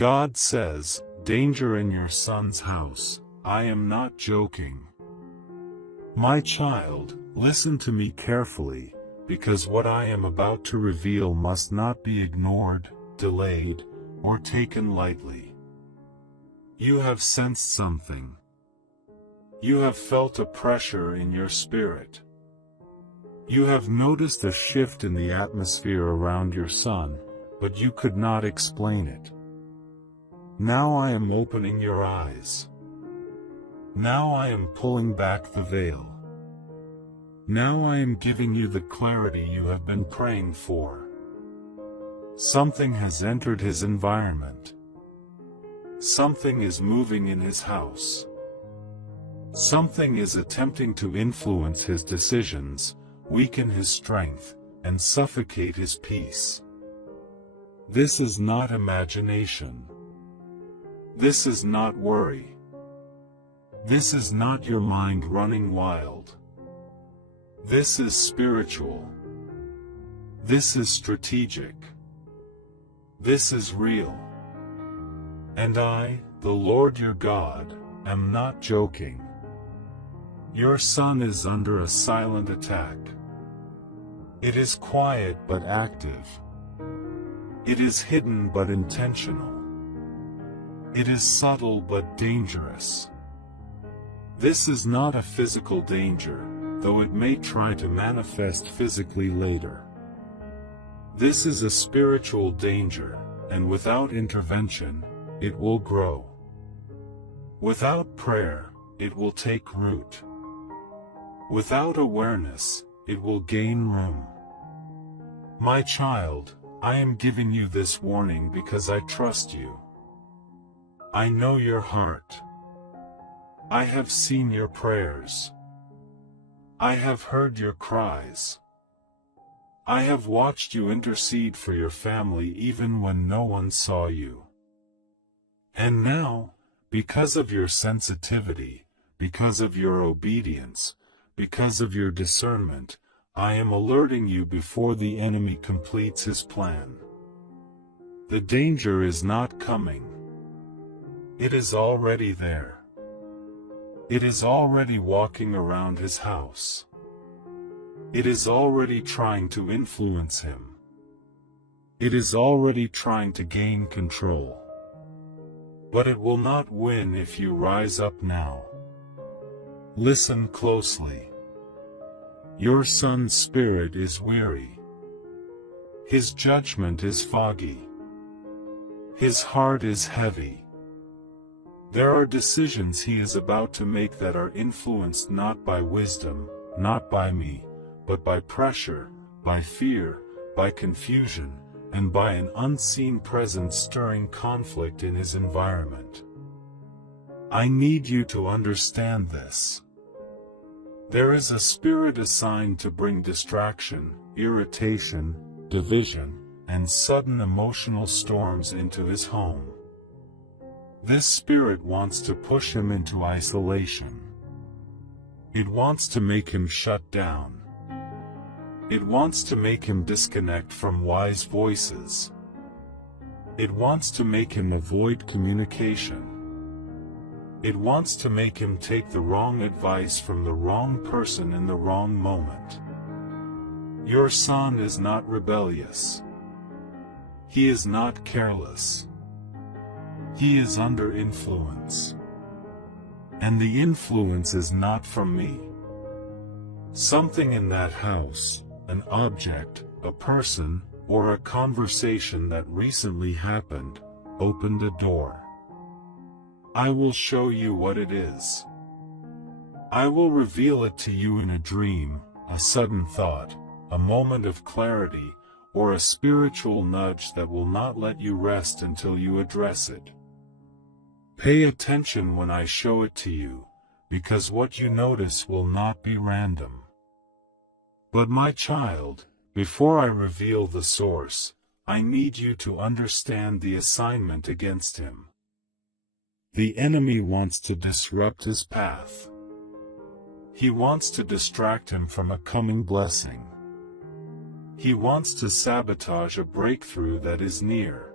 God says, danger in your son's house. I am not joking. My child, listen to me carefully, because what I am about to reveal must not be ignored, delayed, or taken lightly. You have sensed something. You have felt a pressure in your spirit. You have noticed a shift in the atmosphere around your son, but you could not explain it. Now I am opening your eyes. Now I am pulling back the veil. Now I am giving you the clarity you have been praying for. Something has entered his environment. Something is moving in his house. Something is attempting to influence his decisions, weaken his strength, and suffocate his peace. This is not imagination. This is not worry. This is not your mind running wild. This is spiritual. This is strategic. This is real. And I, the Lord your God, am not joking. Your son is under a silent attack. It is quiet but active. It is hidden but intentional. It is subtle but dangerous. This is not a physical danger, though it may try to manifest physically later. This is a spiritual danger, and without intervention, it will grow. Without prayer, it will take root. Without awareness, it will gain room. My child, I am giving you this warning because I trust you. I know your heart. I have seen your prayers. I have heard your cries. I have watched you intercede for your family even when no one saw you. And now, because of your sensitivity, because of your obedience, because of your discernment, I am alerting you before the enemy completes his plan. The danger is not coming. It is already there. It is already walking around his house. It is already trying to influence him. It is already trying to gain control. But it will not win if you rise up now. Listen closely. Your son's spirit is weary. His judgment is foggy. His heart is heavy. There are decisions he is about to make that are influenced not by wisdom, not by me, but by pressure, by fear, by confusion, and by an unseen presence stirring conflict in his environment. I need you to understand this. There is a spirit assigned to bring distraction, irritation, division, and sudden emotional storms into his home. This spirit wants to push him into isolation. It wants to make him shut down. It wants to make him disconnect from wise voices. It wants to make him avoid communication. It wants to make him take the wrong advice from the wrong person in the wrong moment. Your son is not rebellious. He is not careless. He is under influence. And the influence is not from me. Something in that house, an object, a person, or a conversation that recently happened, opened a door. I will show you what it is. I will reveal it to you in a dream, a sudden thought, a moment of clarity, or a spiritual nudge that will not let you rest until you address it. Pay attention when I show it to you, because what you notice will not be random. But my child, before I reveal the source, I need you to understand the assignment against him. The enemy wants to disrupt his path. He wants to distract him from a coming blessing. He wants to sabotage a breakthrough that is near.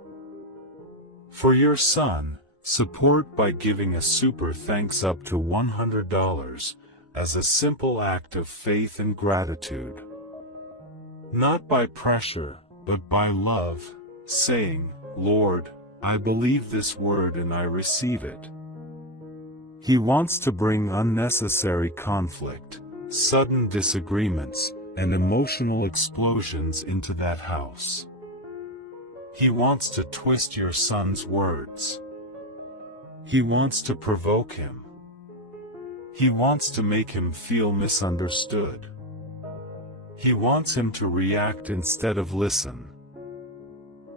For your son, support by giving a super thanks up to $100 as a simple act of faith and gratitude. Not by pressure, but by love, saying, Lord, I believe this word and I receive it. He wants to bring unnecessary conflict, sudden disagreements, and emotional explosions into that house. He wants to twist your son's words. He wants to provoke him. He wants to make him feel misunderstood. He wants him to react instead of listen.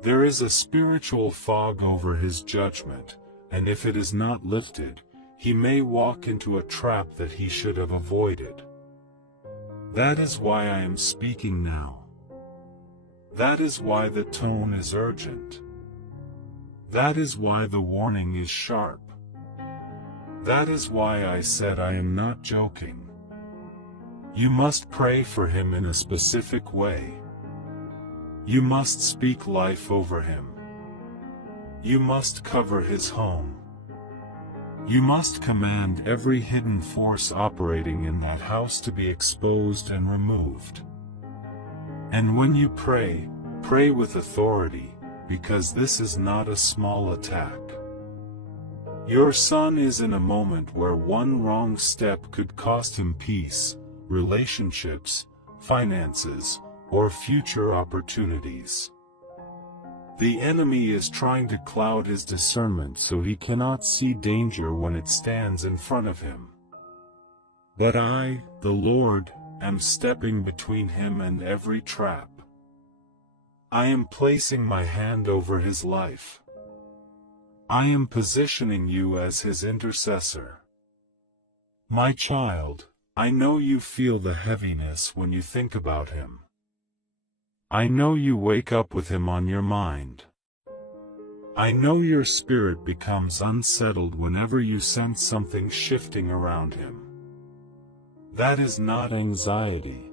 There is a spiritual fog over his judgment, and if it is not lifted, he may walk into a trap that he should have avoided. That is why I am speaking now. That is why the tone is urgent. That is why the warning is sharp. That is why I said I am not joking. You must pray for him in a specific way. You must speak life over him. You must cover his home. You must command every hidden force operating in that house to be exposed and removed. And when you pray, pray with authority, because this is not a small attack. Your son is in a moment where one wrong step could cost him peace, relationships, finances, or future opportunities. The enemy is trying to cloud his discernment so he cannot see danger when it stands in front of him. But I, the Lord, am stepping between him and every trap. I am placing my hand over his life. I am positioning you as his intercessor. My child, I know you feel the heaviness when you think about him. I know you wake up with him on your mind. I know your spirit becomes unsettled whenever you sense something shifting around him. That is not anxiety.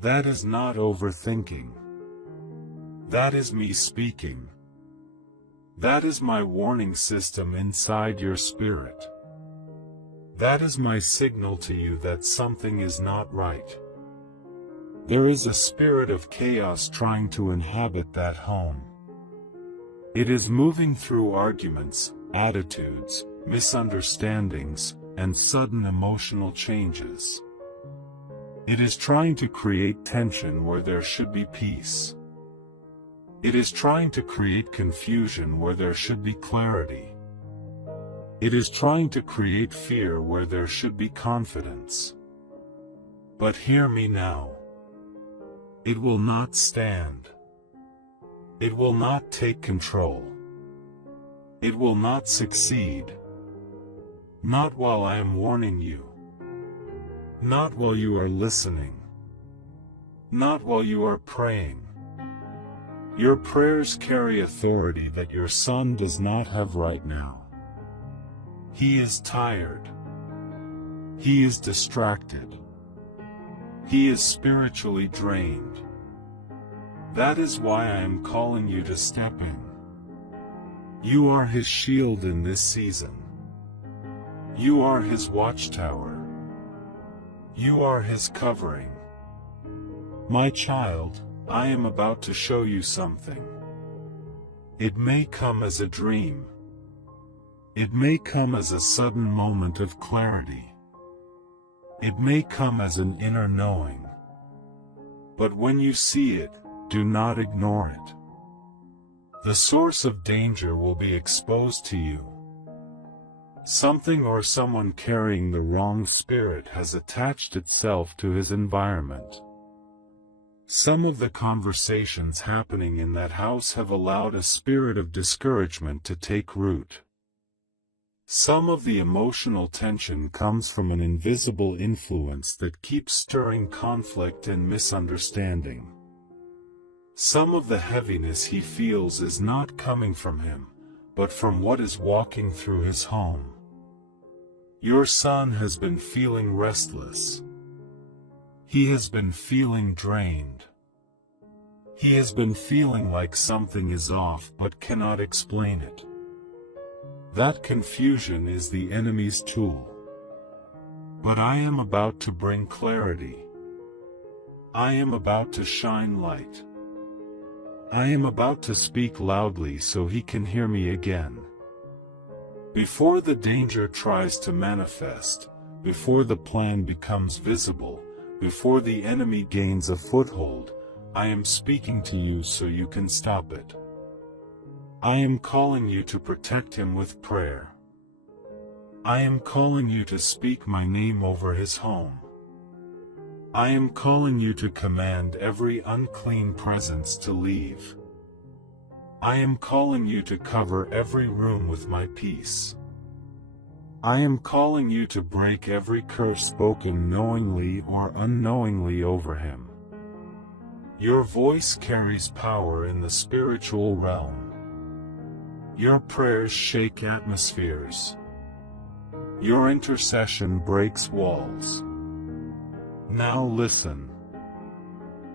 That is not overthinking. That is me speaking. That is my warning system inside your spirit. That is my signal to you that something is not right. There is a spirit of chaos trying to inhabit that home. It is moving through arguments, attitudes, misunderstandings, and sudden emotional changes. It is trying to create tension where there should be peace. It is trying to create confusion where there should be clarity. It is trying to create fear where there should be confidence. But hear me now. It will not stand. It will not take control. It will not succeed. Not while I am warning you. Not while you are listening. Not while you are praying. Your prayers carry authority that your son does not have right now. He is tired. He is distracted. He is spiritually drained. That is why I am calling you to step in. You are his shield in this season. You are his watchtower. You are his covering. My child, I am about to show you something. It may come as a dream. It may come as a sudden moment of clarity. It may come as an inner knowing. But when you see it, do not ignore it. The source of danger will be exposed to you. Something or someone carrying the wrong spirit has attached itself to his environment. Some of the conversations happening in that house have allowed a spirit of discouragement to take root. Some of the emotional tension comes from an invisible influence that keeps stirring conflict and misunderstanding. Some of the heaviness he feels is not coming from him, but from what is walking through his home. Your son has been feeling restless. He has been feeling drained. He has been feeling like something is off but cannot explain it. That confusion is the enemy's tool. But I am about to bring clarity. I am about to shine light. I am about to speak loudly so he can hear me again. Before the danger tries to manifest, before the plan becomes visible, before the enemy gains a foothold, I am speaking to you so you can stop it. I am calling you to protect him with prayer. I am calling you to speak my name over his home. I am calling you to command every unclean presence to leave. I am calling you to cover every room with my peace. I am calling you to break every curse spoken knowingly or unknowingly over him. Your voice carries power in the spiritual realm. Your prayers shake atmospheres. Your intercession breaks walls. Now listen.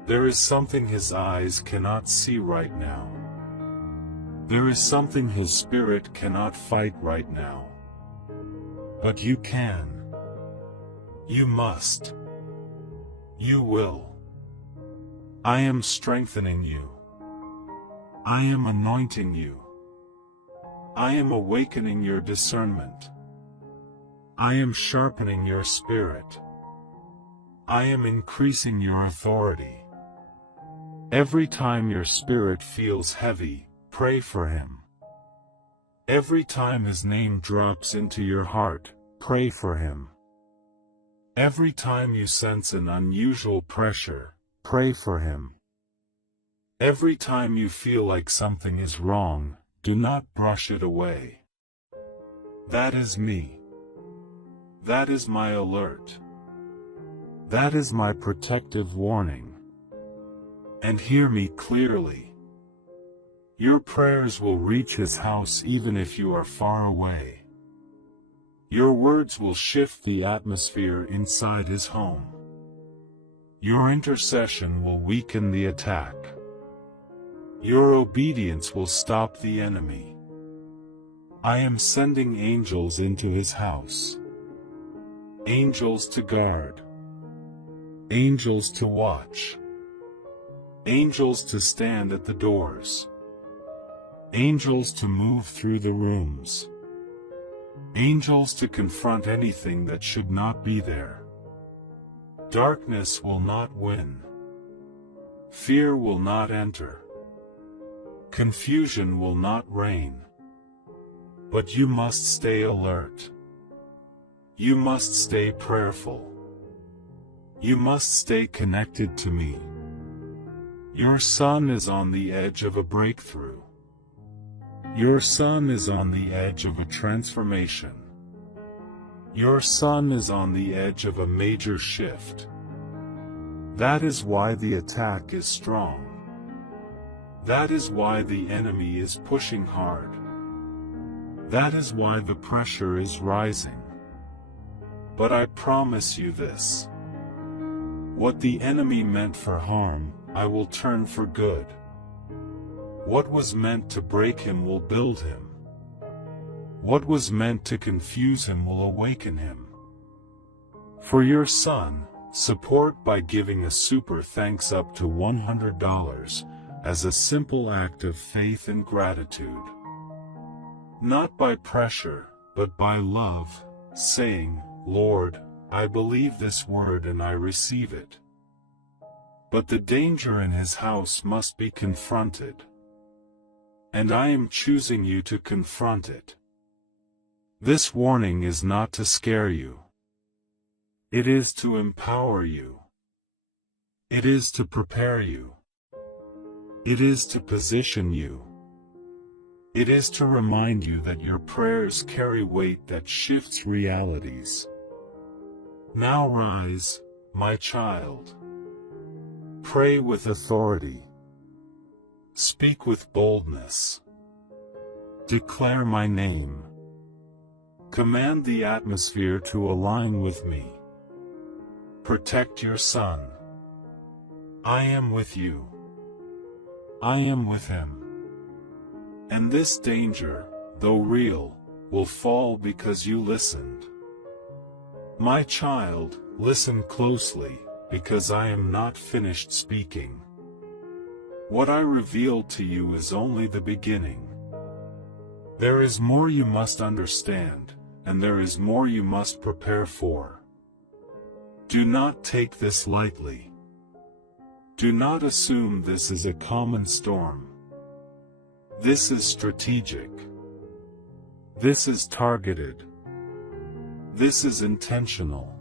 There is something his eyes cannot see right now. There is something his spirit cannot fight right now. But you can. You must. You will. I am strengthening you. I am anointing you. I am awakening your discernment. I am sharpening your spirit. I am increasing your authority. Every time your spirit feels heavy, pray for him. Every time his name drops into your heart, pray for him. Every time you sense an unusual pressure, pray for him. Every time you feel like something is wrong, do not brush it away. That is me. That is my alert. That is my protective warning. And hear me clearly. Your prayers will reach his house even if you are far away. Your words will shift the atmosphere inside his home. Your intercession will weaken the attack. Your obedience will stop the enemy. I am sending angels into his house. Angels to guard. Angels to watch. Angels to stand at the doors. Angels to move through the rooms. Angels to confront anything that should not be there. Darkness will not win. Fear will not enter. Confusion will not reign. But you must stay alert. You must stay prayerful. You must stay connected to me. Your son is on the edge of a breakthrough. Your son is on the edge of a transformation. Your son is on the edge of a major shift. That is why the attack is strong. That is why the enemy is pushing hard. That is why the pressure is rising. But I promise you this. What the enemy meant for harm, I will turn for good. What was meant to break him will build him. What was meant to confuse him will awaken him. For your son, support by giving a super thanks up to $100 as a simple act of faith and gratitude. Not by pressure, but by love, saying, Lord, I believe this word and I receive it. But the danger in his house must be confronted. And I am choosing you to confront it. This warning is not to scare you. It is to empower you. It is to prepare you. It is to position you. It is to remind you that your prayers carry weight that shifts realities. Now rise, my child. Pray with authority. Speak with boldness. Declare my name. Command the atmosphere to align with me. Protect your son. I am with you. I am with him. And this danger, though real, will fall because you listened. My child, listen closely, because I am not finished speaking. What I revealed to you is only the beginning. There is more you must understand, and there is more you must prepare for. Do not take this lightly. Do not assume this is a common storm. This is strategic. This is targeted. This is intentional.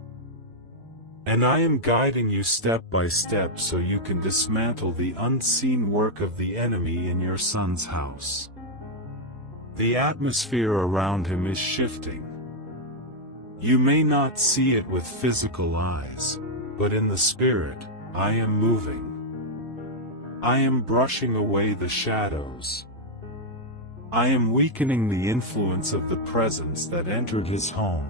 And I am guiding you step by step so you can dismantle the unseen work of the enemy in your son's house. The atmosphere around him is shifting. You may not see it with physical eyes, but in the spirit, I am moving. I am brushing away the shadows. I am weakening the influence of the presence that entered his home.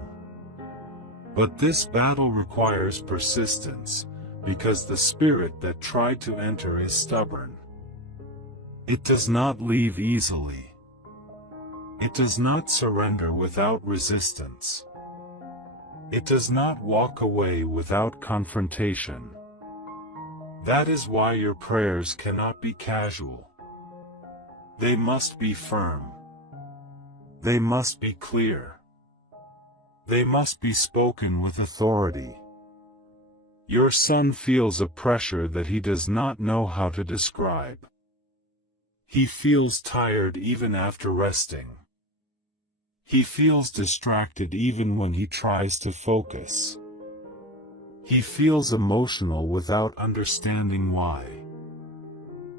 But this battle requires persistence, because the spirit that tried to enter is stubborn. It does not leave easily. It does not surrender without resistance. It does not walk away without confrontation. That is why your prayers cannot be casual. They must be firm. They must be clear. They must be spoken with authority. Your son feels a pressure that he does not know how to describe. He feels tired even after resting. He feels distracted even when he tries to focus. He feels emotional without understanding why.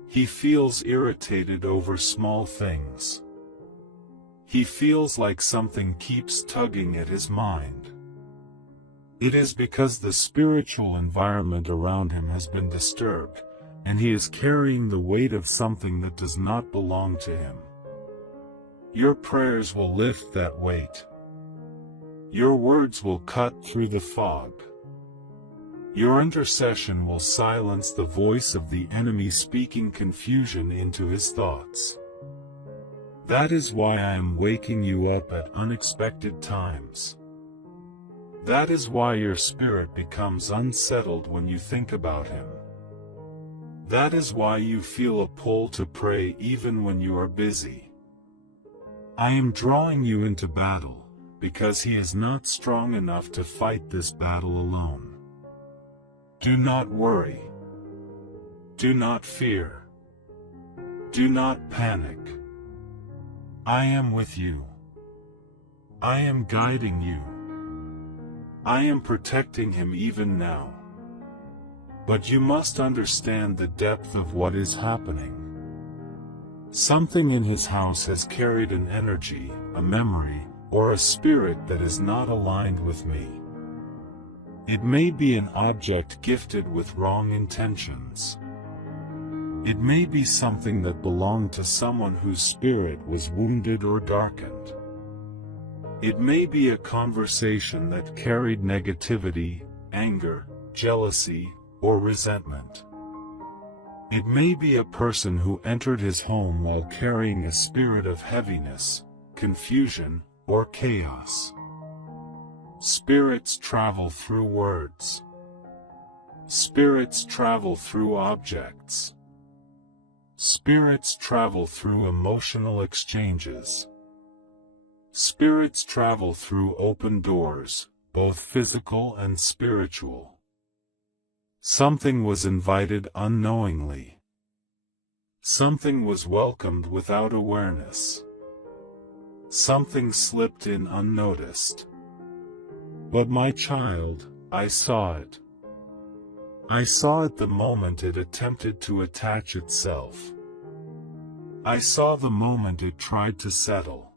He feels irritated over small things. He feels like something keeps tugging at his mind. It is because the spiritual environment around him has been disturbed, and he is carrying the weight of something that does not belong to him. Your prayers will lift that weight. Your words will cut through the fog. Your intercession will silence the voice of the enemy speaking confusion into his thoughts. That is why I am waking you up at unexpected times. That is why your spirit becomes unsettled when you think about him. That is why you feel a pull to pray even when you are busy. I am drawing you into battle, because he is not strong enough to fight this battle alone. Do not worry. Do not fear. Do not panic. I am with you. I am guiding you. I am protecting him even now. But you must understand the depth of what is happening. Something in his house has carried an energy, a memory, or a spirit that is not aligned with me. It may be an object gifted with wrong intentions. It may be something that belonged to someone whose spirit was wounded or darkened. It may be a conversation that carried negativity, anger, jealousy, or resentment. It may be a person who entered his home while carrying a spirit of heaviness, confusion, or chaos. Spirits travel through words. Spirits travel through objects. Spirits travel through emotional exchanges. Spirits travel through open doors, both physical and spiritual. Something was invited unknowingly. Something was welcomed without awareness. Something slipped in unnoticed. But my child, I saw it. I saw it the moment it attempted to attach itself. I saw the moment it tried to settle.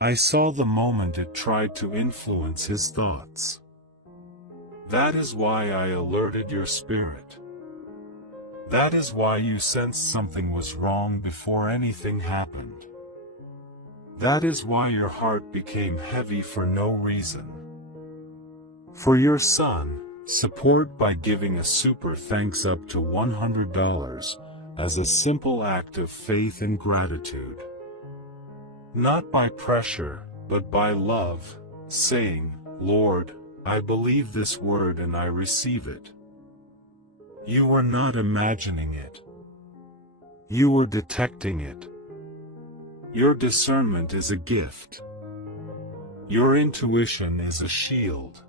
I saw the moment it tried to influence his thoughts. That is why I alerted your spirit. That is why you sensed something was wrong before anything happened. That is why your heart became heavy for no reason. For your son, support by giving a super thanks up to $100, as a simple act of faith and gratitude. Not by pressure, but by love, saying, Lord, I believe this word and I receive it. You are not imagining it. You are detecting it. Your discernment is a gift. Your intuition is a shield.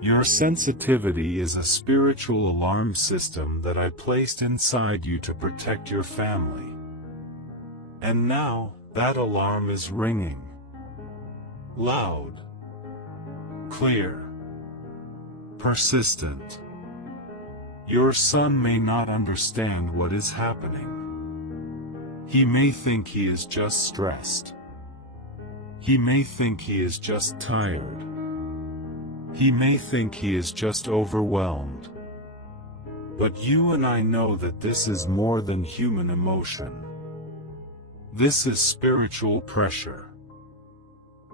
Your sensitivity is a spiritual alarm system that I placed inside you to protect your family. And now, that alarm is ringing. Loud. Clear. Persistent. Your son may not understand what is happening. He may think he is just stressed. He may think he is just tired. He may think he is just overwhelmed. But you and I know that this is more than human emotion. This is spiritual pressure.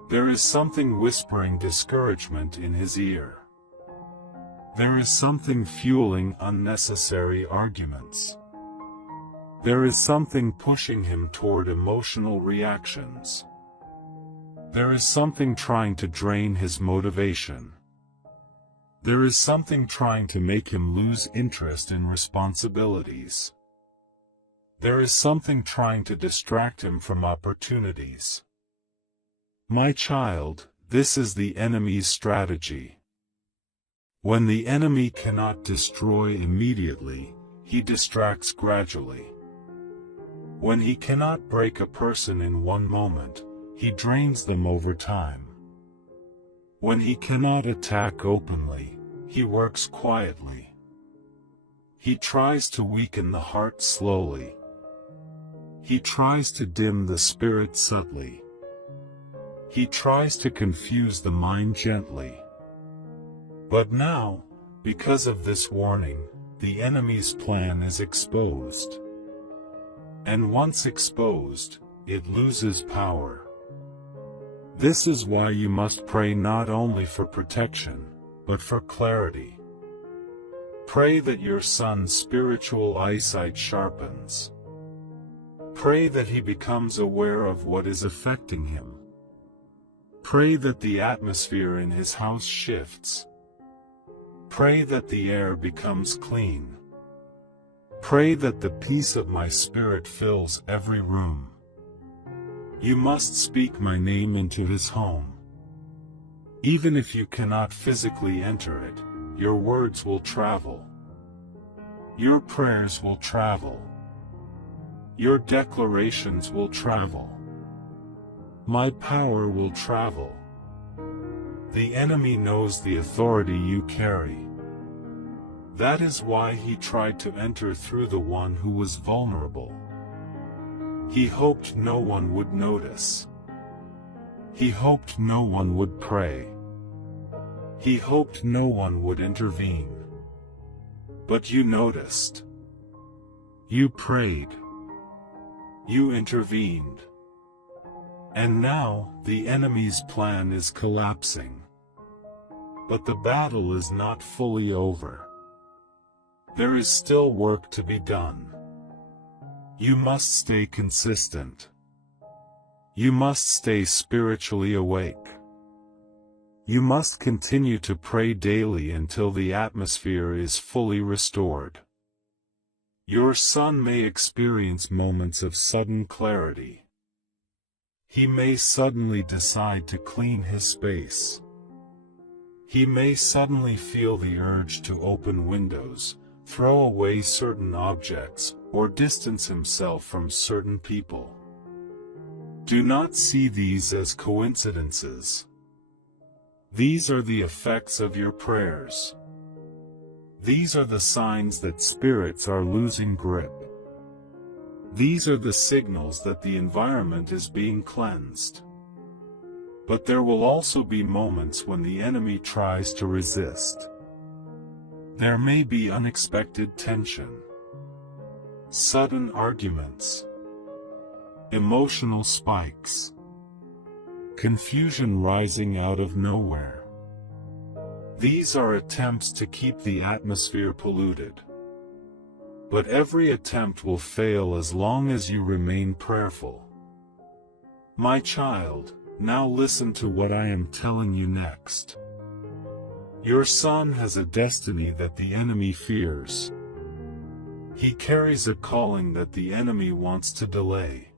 There is something whispering discouragement in his ear. There is something fueling unnecessary arguments. There is something pushing him toward emotional reactions. There is something trying to drain his motivation. There is something trying to make him lose interest in responsibilities. There is something trying to distract him from opportunities. My child, this is the enemy's strategy. When the enemy cannot destroy immediately, he distracts gradually. When he cannot break a person in one moment, he drains them over time. When he cannot attack openly, he works quietly. He tries to weaken the heart slowly. He tries to dim the spirit subtly. He tries to confuse the mind gently. But now, because of this warning, the enemy's plan is exposed. And once exposed, it loses power. This is why you must pray not only for protection, but for clarity. Pray that your son's spiritual eyesight sharpens. Pray that he becomes aware of what is affecting him. Pray that the atmosphere in his house shifts. Pray that the air becomes clean. Pray that the peace of my spirit fills every room. You must speak my name into his home. Even if you cannot physically enter it, your words will travel. Your prayers will travel. Your declarations will travel. My power will travel. The enemy knows the authority you carry. That is why he tried to enter through the one who was vulnerable. He hoped no one would notice. He hoped no one would pray. He hoped no one would intervene. But you noticed. You prayed. You intervened. And now, the enemy's plan is collapsing. But the battle is not fully over. There is still work to be done. You must stay consistent. You must stay spiritually awake. You must continue to pray daily until the atmosphere is fully restored. Your son may experience moments of sudden clarity. He may suddenly decide to clean his space. He may suddenly feel the urge to open windows, throw away certain objects, or distance himself from certain people. Do not see these as coincidences. These are the effects of your prayers. These are the signs that spirits are losing grip. These are the signals that the environment is being cleansed. But there will also be moments when the enemy tries to resist. There may be unexpected tension, sudden arguments, emotional spikes, confusion rising out of nowhere. These are attempts to keep the atmosphere polluted. But every attempt will fail as long as you remain prayerful. My child, now listen to what I am telling you next. Your son has a destiny that the enemy fears. He carries a calling that the enemy wants to delay.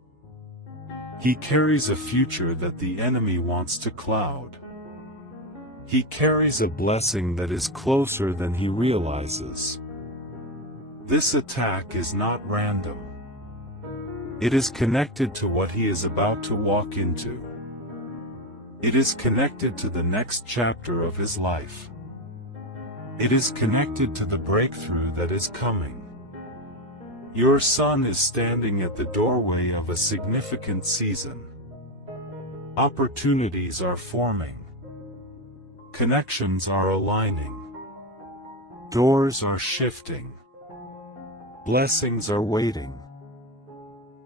He carries a future that the enemy wants to cloud. He carries a blessing that is closer than he realizes. This attack is not random. It is connected to what he is about to walk into. It is connected to the next chapter of his life. It is connected to the breakthrough that is coming. Your son is standing at the doorway of a significant season. Opportunities are forming. Connections are aligning. Doors are shifting. Blessings are waiting.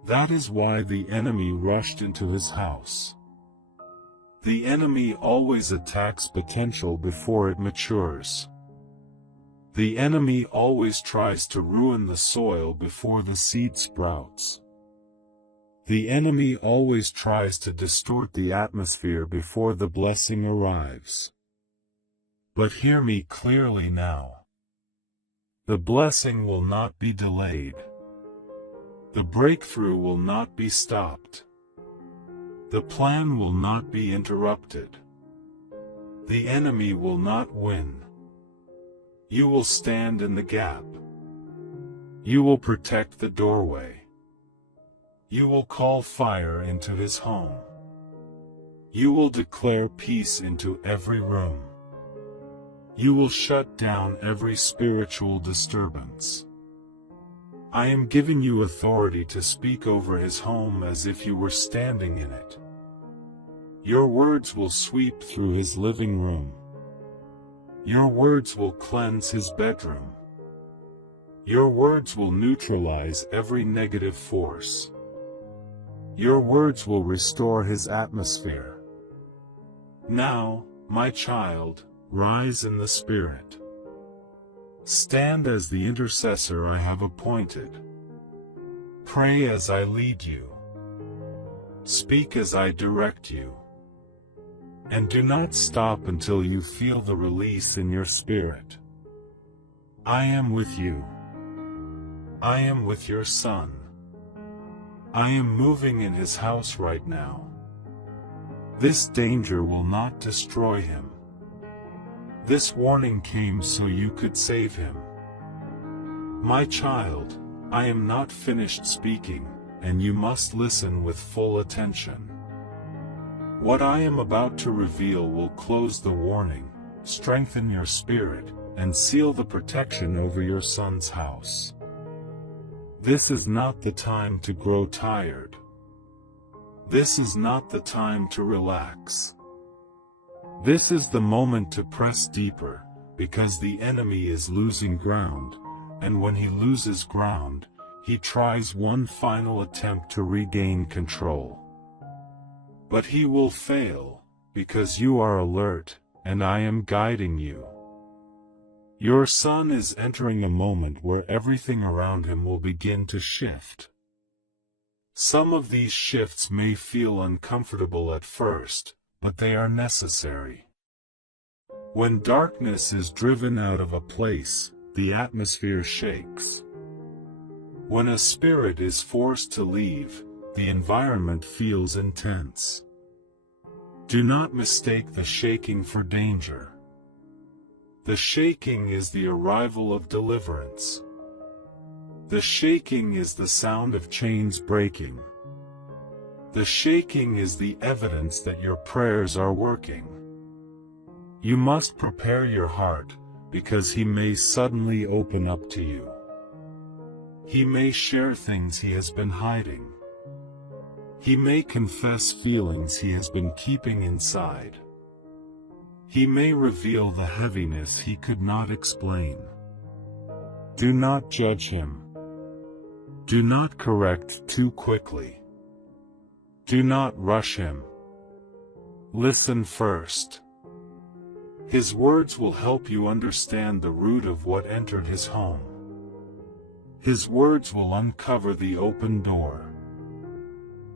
That is why the enemy rushed into his house. The enemy always attacks potential before it matures. The enemy always tries to ruin the soil before the seed sprouts. The enemy always tries to distort the atmosphere before the blessing arrives. But hear me clearly now. The blessing will not be delayed. The breakthrough will not be stopped. The plan will not be interrupted. The enemy will not win. You will stand in the gap. You will protect the doorway. You will call fire into his home. You will declare peace into every room. You will shut down every spiritual disturbance. I am giving you authority to speak over his home as if you were standing in it. Your words will sweep through his living room. Your words will cleanse his bedroom. Your words will neutralize every negative force. Your words will restore his atmosphere. Now, my child, rise in the Spirit. Stand as the intercessor I have appointed. Pray as I lead you. Speak as I direct you. And do not stop until you feel the release in your spirit. I am with you. I am with your son. I am moving in his house right now. This danger will not destroy him. This warning came so you could save him. My child, I am not finished speaking, and you must listen with full attention. What I am about to reveal will close the warning, strengthen your spirit, and seal the protection over your son's house. This is not the time to grow tired. This is not the time to relax. This is the moment to press deeper, because the enemy is losing ground, and when he loses ground, he tries one final attempt to regain control. But he will fail, because you are alert, and I am guiding you. Your son is entering a moment where everything around him will begin to shift. Some of these shifts may feel uncomfortable at first, but they are necessary. When darkness is driven out of a place, the atmosphere shakes. When a spirit is forced to leave, the environment feels intense. Do not mistake the shaking for danger. The shaking is the arrival of deliverance. The shaking is the sound of chains breaking. The shaking is the evidence that your prayers are working. You must prepare your heart, because he may suddenly open up to you. He may share things he has been hiding. He may confess feelings he has been keeping inside. He may reveal the heaviness he could not explain. Do not judge him. Do not correct too quickly. Do not rush him. Listen first. His words will help you understand the root of what entered his home. His words will uncover the open door.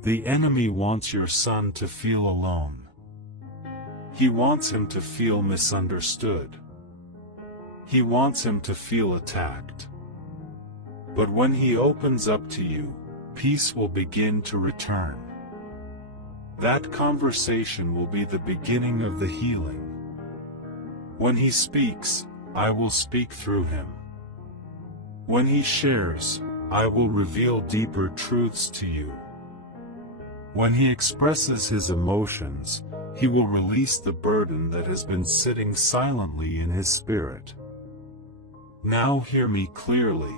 The enemy wants your son to feel alone. He wants him to feel misunderstood. He wants him to feel attacked. But when he opens up to you, peace will begin to return. That conversation will be the beginning of the healing. When he speaks, I will speak through him. When he shares, I will reveal deeper truths to you. When he expresses his emotions, he will release the burden that has been sitting silently in his spirit. Now hear me clearly.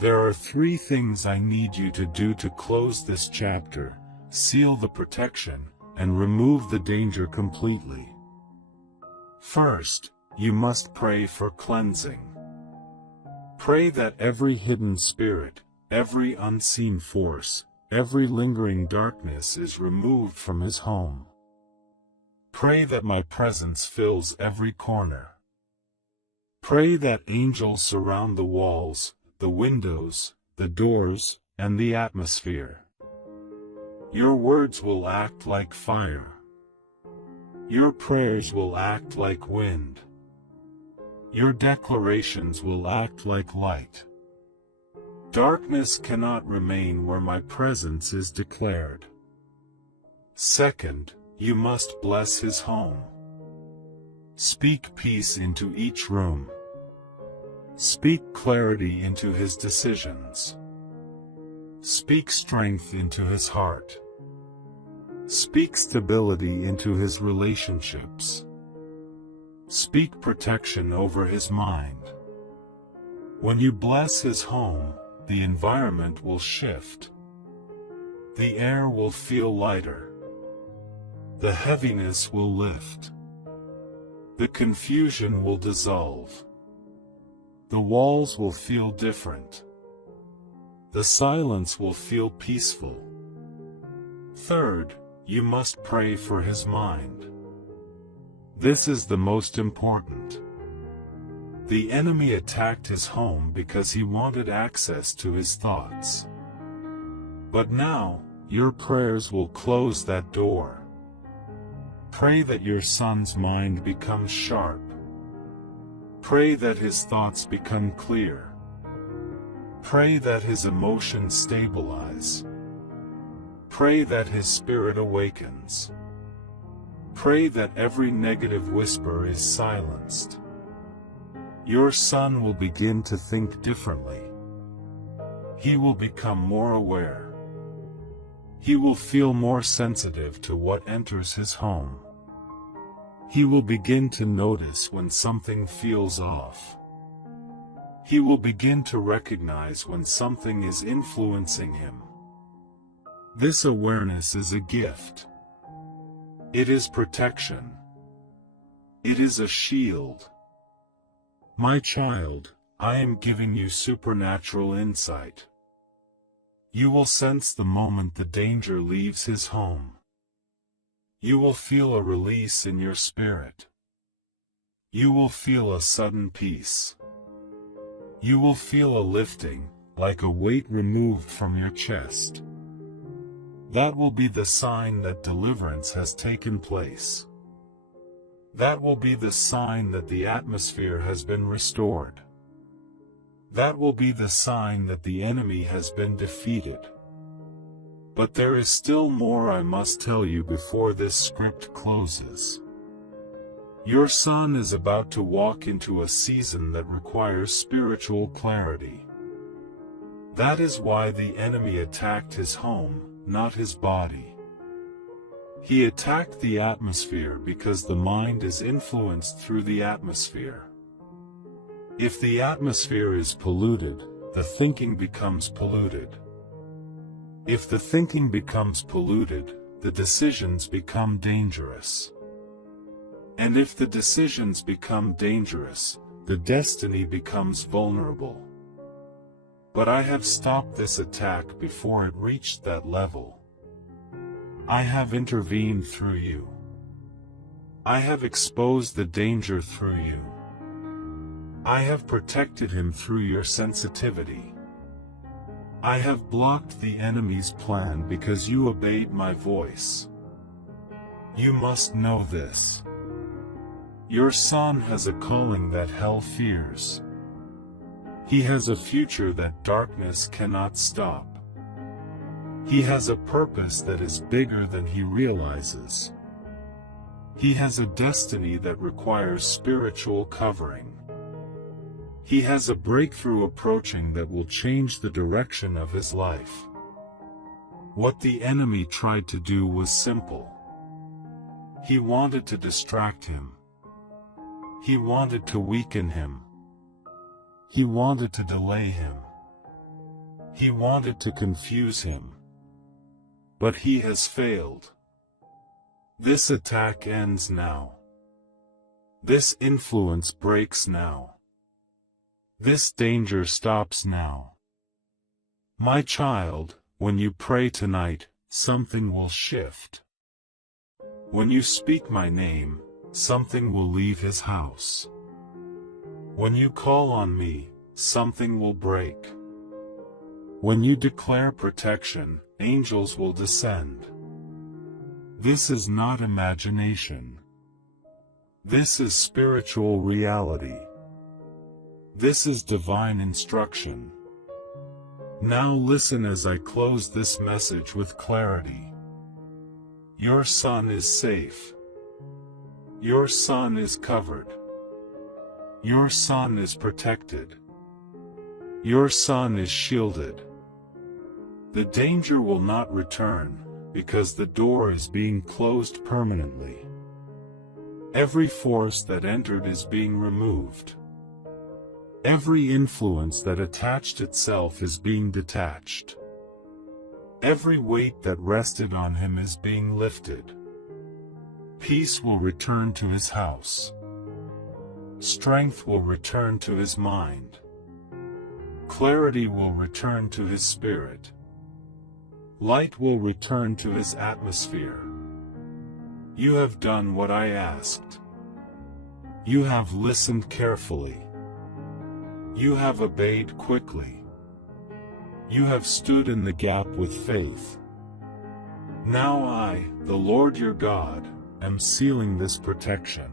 There are 3 things I need you to do to close this chapter, seal the protection, and remove the danger completely. First, you must pray for cleansing. Pray that every hidden spirit, every unseen force, every lingering darkness is removed from his home. Pray that my presence fills every corner. Pray that angels surround the walls, the windows, the doors, and the atmosphere. Your words will act like fire. Your prayers will act like wind. Your declarations will act like light. Darkness cannot remain where my presence is declared. Second, you must bless his home. Speak peace into each room. Speak clarity into his decisions. Speak strength into his heart. Speak stability into his relationships. Speak protection over his mind. When you bless his home, the environment will shift. The air will feel lighter. The heaviness will lift. The confusion will dissolve. The walls will feel different. The silence will feel peaceful. Third, you must pray for his mind. This is the most important. The enemy attacked his home because he wanted access to his thoughts. But now, your prayers will close that door. Pray that your son's mind becomes sharp. Pray that his thoughts become clear. Pray that his emotions stabilize. Pray that his spirit awakens. Pray that every negative whisper is silenced. Your son will begin to think differently. He will become more aware. He will feel more sensitive to what enters his home. He will begin to notice when something feels off. He will begin to recognize when something is influencing him. This awareness is a gift. It is protection. It is a shield. My child, I am giving you supernatural insight. You will sense the moment the danger leaves his home. You will feel a release in your spirit. You will feel a sudden peace. You will feel a lifting, like a weight removed from your chest. That will be the sign that deliverance has taken place. That will be the sign that the atmosphere has been restored. That will be the sign that the enemy has been defeated. But there is still more I must tell you before this script closes. Your son is about to walk into a season that requires spiritual clarity. That is why the enemy attacked his home, not his body. He attacked the atmosphere because the mind is influenced through the atmosphere. If the atmosphere is polluted, the thinking becomes polluted. If the thinking becomes polluted, the decisions become dangerous. And if the decisions become dangerous, the destiny becomes vulnerable. But I have stopped this attack before it reached that level. I have intervened through you. I have exposed the danger through you. I have protected him through your sensitivity. I have blocked the enemy's plan because you obeyed my voice. You must know this. Your son has a calling that hell fears. He has a future that darkness cannot stop. He has a purpose that is bigger than he realizes. He has a destiny that requires spiritual covering. He has a breakthrough approaching that will change the direction of his life. What the enemy tried to do was simple. He wanted to distract him. He wanted to weaken him. He wanted to delay him. He wanted to confuse him. But he has failed. This attack ends now. This influence breaks now. This danger stops now. My child, when you pray tonight, something will shift. When you speak my name, something will leave his house. When you call on me, something will break. When you declare protection, angels will descend. This is not imagination. This is spiritual reality. This is divine instruction. Now listen as I close this message with clarity. Your son is safe. Your son is covered. Your son is protected. Your son is shielded. The danger will not return, because the door is being closed permanently. Every force that entered is being removed. Every influence that attached itself is being detached. Every weight that rested on him is being lifted. Peace will return to his house. Strength will return to his mind. Clarity will return to his spirit. Light will return to his atmosphere. You have done what I asked. You have listened carefully. You have obeyed quickly. You have stood in the gap with faith. Now I, the Lord your God, am sealing this protection.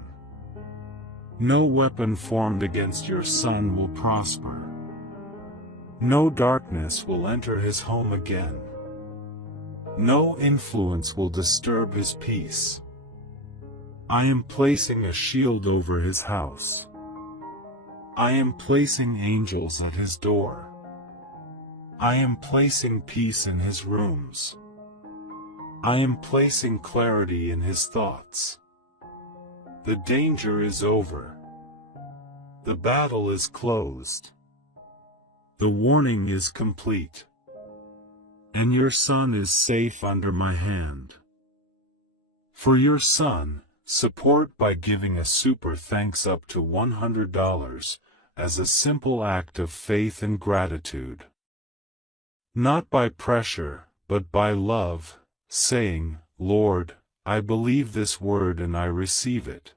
No weapon formed against your son will prosper. No darkness will enter his home again. No influence will disturb his peace. I am placing a shield over his house. I am placing angels at his door. I am placing peace in his rooms. I am placing clarity in his thoughts. The danger is over. The battle is closed. The warning is complete. And your son is safe under my hand. For your son, support by giving a super thanks up to $100 as a simple act of faith and gratitude. Not by pressure, but by love, saying, Lord, I believe this word and I receive it.